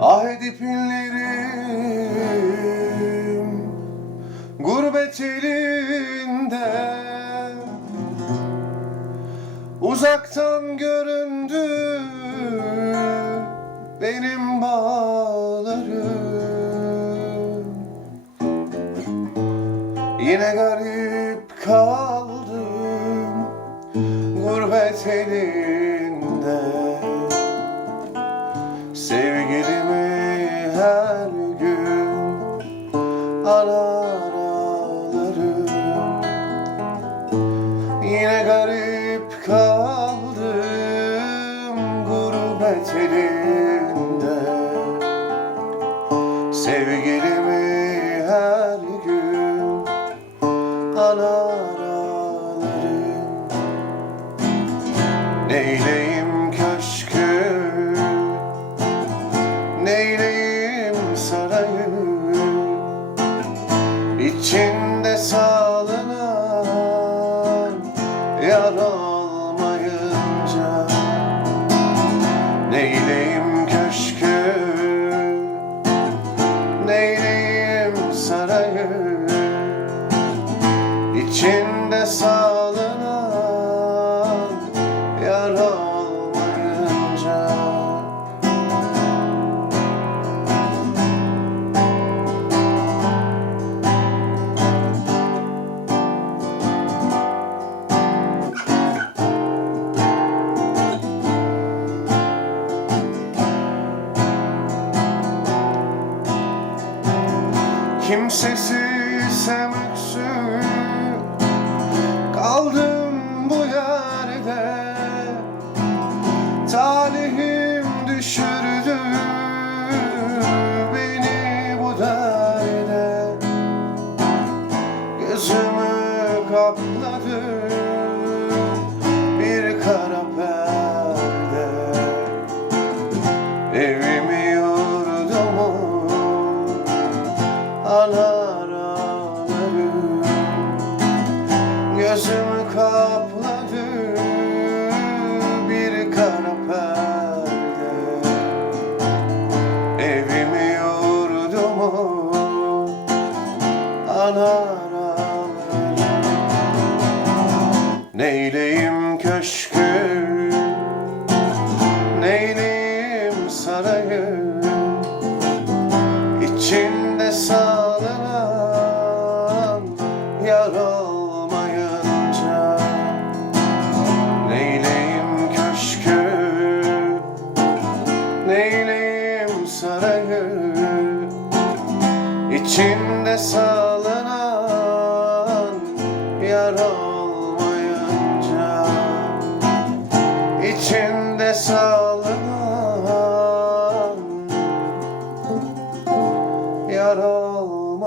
Ah edip inlerim Gurbet elinde Uzaktan göründü Benim bağlarım. Yine garip kaldım Gurbet elinde arar Yine garip kaldım gurbet elinde Sevgilimi her gün anar ağlarım Neyleyim köşkü Neyleyim sarayı İçinde sağlanan Yar olmayınca Neyleyim köşkü Neyleyim sarayı? İçinde sağlanan Kimsesiz hem öksüz Kaldım bu yerde Talihim düşürdü Beni bu derde. Gözümü kapladı Gözümü kapladı bir kara perde. Evimi yurdumu anar Neyleyim köşkü Neyleyim sarayı İçinde sağlanan yar olmayınca İçinde sağlanan yar olmayınca